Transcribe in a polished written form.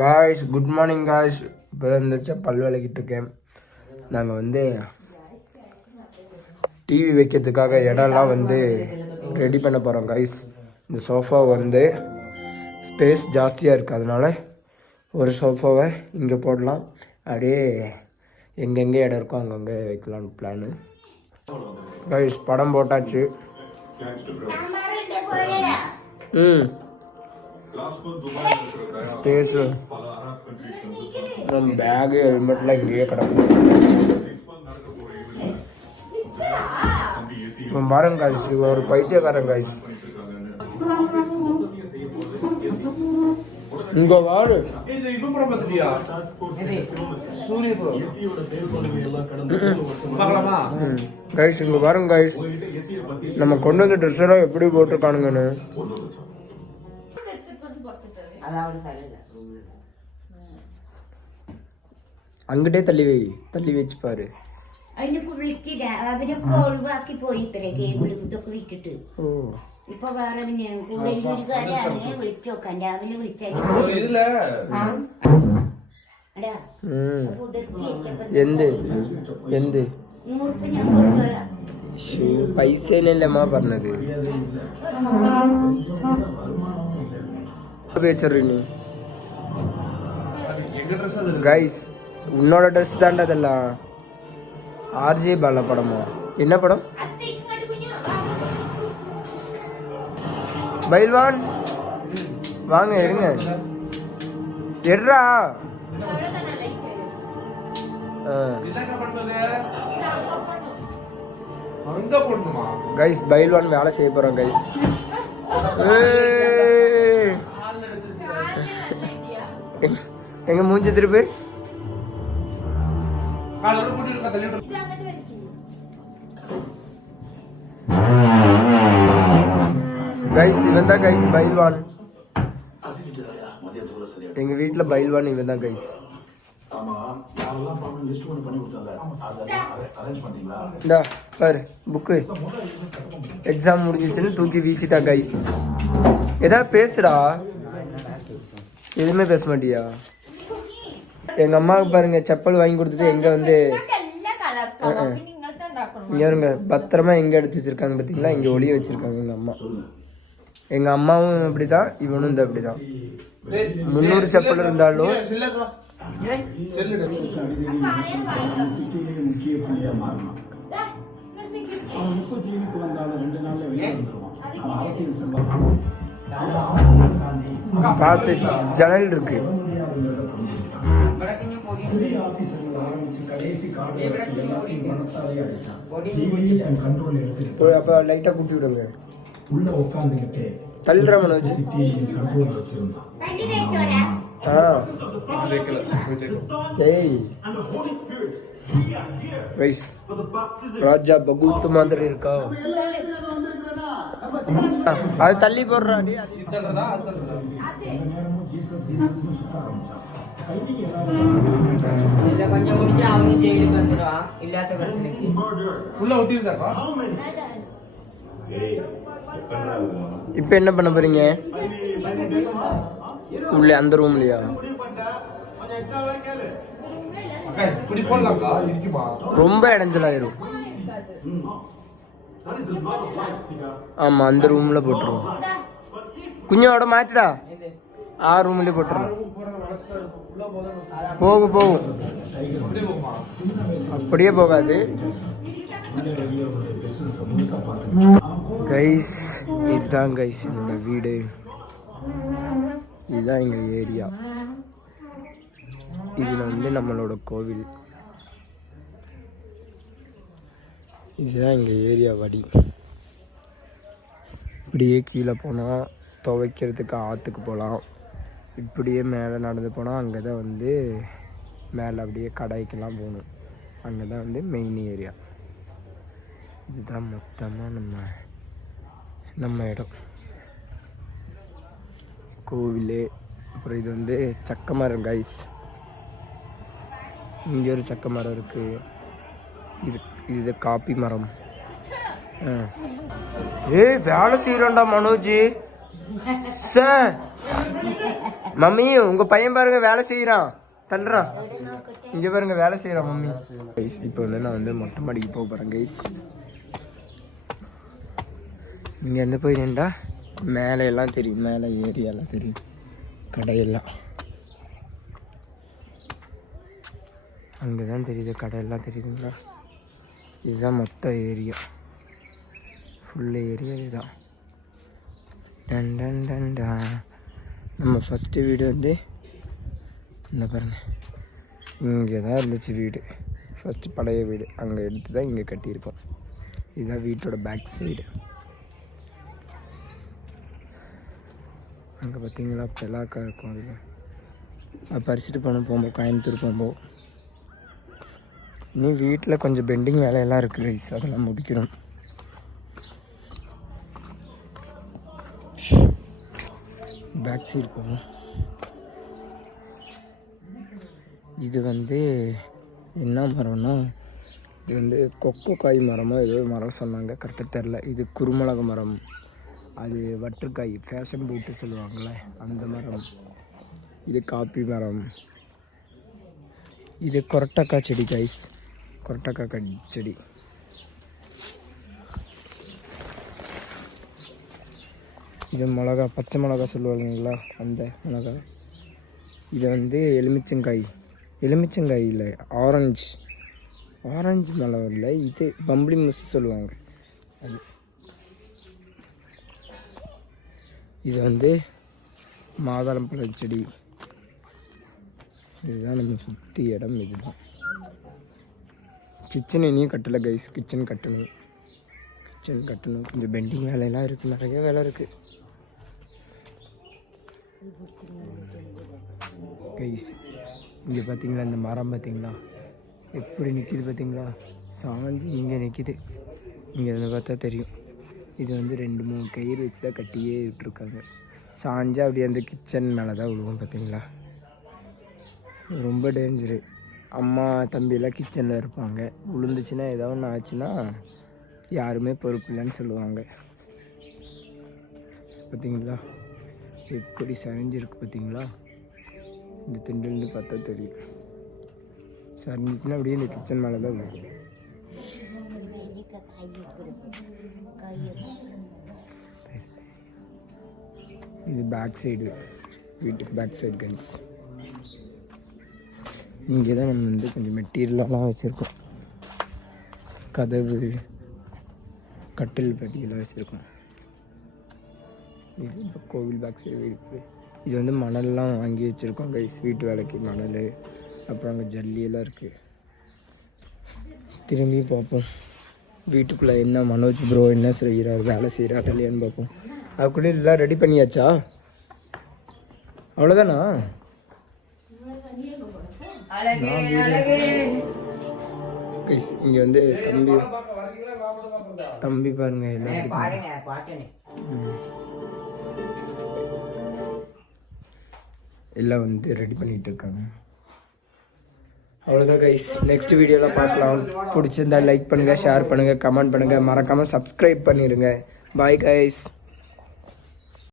Guys good morning guys. இப்போ தான் இருந்துச்சா பல் விளக்கிட்டு இருக்கேன். நாங்கள் வந்து டிவி வைக்கிறதுக்காக இடம்லாம் வந்து ரெடி பண்ண போகிறோம் காய்ஸ். இந்த சோஃபா வந்து ஸ்பேஸ் ஜாஸ்தியாக இருக்குது, அதனால ஒரு சோஃபாவை இங்கே போடலாம், அப்படியே எங்கெங்கே இடம் இருக்கோ அங்கங்கே வைக்கலான்னு பிளானு காய்ஸ். படம் போட்டாச்சு. ஸ்பேஸு நம்ம பேகு ஹெல்மெட்லாம் இங்கேயே கிடக்கும். பாருங்க காய்ஸ், ஒரு பைத்தியக்காரன் காய்ஸ். இங்க வாரு கைஸ், இங்க பாருங்க கைஸ், நம்ம கொண்டு வந்த ட்ரெஸ் எல்லாம் எப்படி போட்டிருக்கானுங்கன்னு. அங்கிட்டே தள்ளி வச்சு പാரு. ഒഴിവാക്കി പോയി ഇത്രേ കേബിൾ ഇതൊക്കെ വിട്ടിട്ട്. ഇപ്പൊ വേറെ പിന്നെ കൂടുതൽ വിളിച്ചു നോക്കാൻ രാവിലെ വിളിച്ചാൽ എന്ത് പൈസ പറഞ്ഞത് கைஸ். உன்னோட ட்ரெஸ் தாண்டா அதெல்லாம். ஆர்ஜே பாலா படமா? என்ன படம்? பைல்வான் வாங்க, எடுங்க எட்ரா. கைஸ் பைல்வான் வேலை செய்ய போறோம் கைஸ். எங்க மூஞ்சி திருப்பி கைஸ். இவன் தான் கைஸ் பைல்வான். எங்க வீட்டுல பைல்வான் இவன் தான் கைஸ். பாரு புக்கு எக்ஸாம் முடிஞ்சிச்சுன்னு தூக்கி வீசிட்டா கைஸ். ஏதாவது பேசுடா. எதுவுமே பேச மாட்டியா? எங்க அம்மாவுக்கு பாருங்க செப்பல் வாங்கி கொடுத்துட்டு எங்க வந்து இங்க பத்திரமா எங்க எடுத்து வச்சிருக்காங்க பாத்தீங்களா? இங்க ஒளிய வச்சிருக்காங்க எங்க அம்மா. எங்க அம்மாவும் இப்படிதான், இவனும் இந்த அப்படிதான். 300 செப்பல் இருந்தாலும் பார்த்து ஜன்னல் இருக்கு. அப்ப லைட்டா கூட்டி விடுங்க. உள்ள உட்காந்துக்கிட்டு தள்ளுற மனோஜ். ராஜா பகூத் மாதிரி இருக்கா? அது தள்ளி போடுறா. கொஞ்சம் முடிஞ்சு அவனும் ஜெயிலுக்கு வந்துடுவான். இல்லாத பிரச்சனைக்கு உள்ள ஒட்டிருக்கா. இப்ப என்ன பண்ண போறீங்க? உள்ள அந்த ரூம்லயா? ரொம்ப இடைஞ்சலாயிரும். ஆமா, அந்த ரூம்ல போட்டுருவோம். குஞ்சோட மாட்டுடா. ரூம்ல போட்டுருவோம். போகும் அப்படியே போகாது கைஸ். இதுதான் கைஸ் என்னோட வீடு. இதுதான் எங்க ஏரியா. இதுல வந்து நம்மளோட கோவில். இதுதான் எங்க ஏரியா வடி. இப்படியே கீழே போனா துவைக்கிறதுக்கு ஆற்றுக்கு போகலாம். இப்படியே மேலே நடந்து போனால் அங்கே தான் வந்து மேலே அப்படியே கடைக்கெல்லாம் போகணும். அங்கே தான் வந்து மெயின் ஏரியா. இதுதான் மொத்தமாக நம்ம இடம். கோவில். அப்புறம் இது வந்து சக்க மரம் கைஸ். இங்கே ஒரு சக்க மரம் இருக்குது. இது காப்பி மரம். வேலை செய்யறோம்டா மனோஜ் சார். மம்மி உங்க பையன் பாருங்க வேலை செய்யறான், தள்ளுறான். இங்க பாருங்க வேலை செய்யறான் மம்மி. கைஸ் இப்போ வந்து நான் வந்து மொட்டை மாடிக்கு போக போறேன் கைஸ். இங்க இருந்து போய் நின்றா மேலே எல்லாம் தெரியும், மேலே ஏரியாலாம் தெரியும், கடையெல்லாம் அங்கதான் தெரியுது, கடையெல்லாம் தெரியுதுங்களா? இதுதான் மொத்த ஏரியா, ஃபுல் ஏரியா இதுதான். டன் டன் டன் டா. நம்ம ஃபஸ்ட்டு வீடு வந்து இந்த பாருங்க, இங்கே தான் இருந்துச்சு வீடு, ஃபஸ்ட்டு பழைய வீடு. அங்கே எடுத்து தான் இங்கே கட்டியிருக்கோம். இதுதான் வீட்டோட பேக் சைடு. அங்கே பார்த்தீங்களா பெலாக்கா இருக்கும், அதில் அது பறிச்சுட்டு போகும்போது கோயம்புத்தூர் போகும்போது. இனி வீட்டில் கொஞ்சம் பெண்டிங் வேலையெல்லாம் இருக்குது ரைஸ், அதெல்லாம் முடிக்கணும். பேக் சைடு போகும். இது வந்து என்ன மரம்னா, இது வந்து கொக்கோ காய் மரமோ ஏதோ மரம் சொன்னாங்க, கரெக்டாக தெரில. இது குருமிளகு மரம், அது வட்டுக்காய் ஃபேஷன் பூட்டு சொல்லுவாங்கள்ல அந்த மரம். இது காப்பி மரம். இது கொரட்டக்காய் செடி கைஸ், கொரட்டக்காய் செடி. இது மிளகா, பச்சை மிளகா சொல்லுவாங்களா அந்த மிளகா. இது வந்து எலுமிச்சங்காய், எலுமிச்சங்காய் இல்லை ஆரஞ்சு, ஆரஞ்சு மிளகா இல்லை, இது பம்பளி முசு சொல்லுவாங்க அது. இது வந்து மாதுளம்பழ செடி. இதுதான் நம்ம சுற்றி இடம். இதுதான் கிச்சன். இனியும் கட்டலை கைஸ், கிச்சன் கட்டணும், கிச்சன் கட்டணும். கொஞ்சம் பெண்டிங் வேலையெல்லாம் இருக்குது, நிறைய வேலை இருக்குது கைஸ். இங்கே பார்த்தீங்களா இந்த மரம் பார்த்தீங்களா எப்படி நிற்கிது பார்த்தீங்களா, சாஞ்சி இங்கே நிற்கிது. இங்கே இருந்து பார்த்தா தெரியும். இது வந்து 2-3 கயிறு வச்சு தான் கட்டியே விட்டுருக்காங்க. சாஞ்சா அப்படியே அந்த கிச்சன் மேலே தான் விழுவும் பார்த்தீங்களா. ரொம்ப டேஞ்சரு. அம்மா தம்பியெல்லாம் கிச்சனில் இருப்பாங்க, விழுந்துச்சுன்னா ஏதாவது ஒன்று ஆச்சுன்னா யாருமே பொறுப்பு இல்லைன்னு சொல்லுவாங்க. பார்த்தீங்களா எப்படி சரிஞ்சிருக்கு பார்த்தீங்களா. இந்த திண்டிலிருந்து பார்த்தா தெரியும். சரிஞ்சிச்சுன்னா அப்படியே இந்த கிச்சன் மேலே தான் விழுவும். இது பேக் சைடு, வீட்டுக்கு பேக் சைடு கைஸ். இங்கே தான் நம்ம வந்து கொஞ்சம் மெட்டீரியலெலாம் வச்சுருக்கோம், கதவு கட்டில் பட்டியெல்லாம் வச்சுருக்கோம். இது இப்போ கோவில் பேக் சைடு வீடு. இது வந்து மணல்லாம் வாங்கி வச்சுருக்கோம் கைஸ், வீட்டு வேலைக்கு மணல், அப்புறம் அங்கே ஜல்லியெல்லாம் இருக்குது. திரும்பி பார்ப்போம் வீட்டுக்குள்ளே என்ன மனோஜ் ப்ரோ என்ன செய்கிறார், வேலை செய்கிறார் இல்லையான்னு பார்ப்போம். அதுக்குள்ளே எல்லாம் ரெடி பண்ணியாச்சா? அவ்வளோதானா? இங்கே வந்து தம்பி பாருங்க எல்லாம் வந்து ரெடி பண்ணிட்டு இருக்காங்க. அவ்வளோதான் கைஸ், நெக்ஸ்ட் வீடியோவில் பார்க்கலாம். பிடிச்சிருந்தா லைக் பண்ணுங்கள், ஷேர் பண்ணுங்கள், கமெண்ட் பண்ணுங்கள், மறக்காமல் சப்ஸ்கிரைப் பண்ணிடுங்க. Bye guys.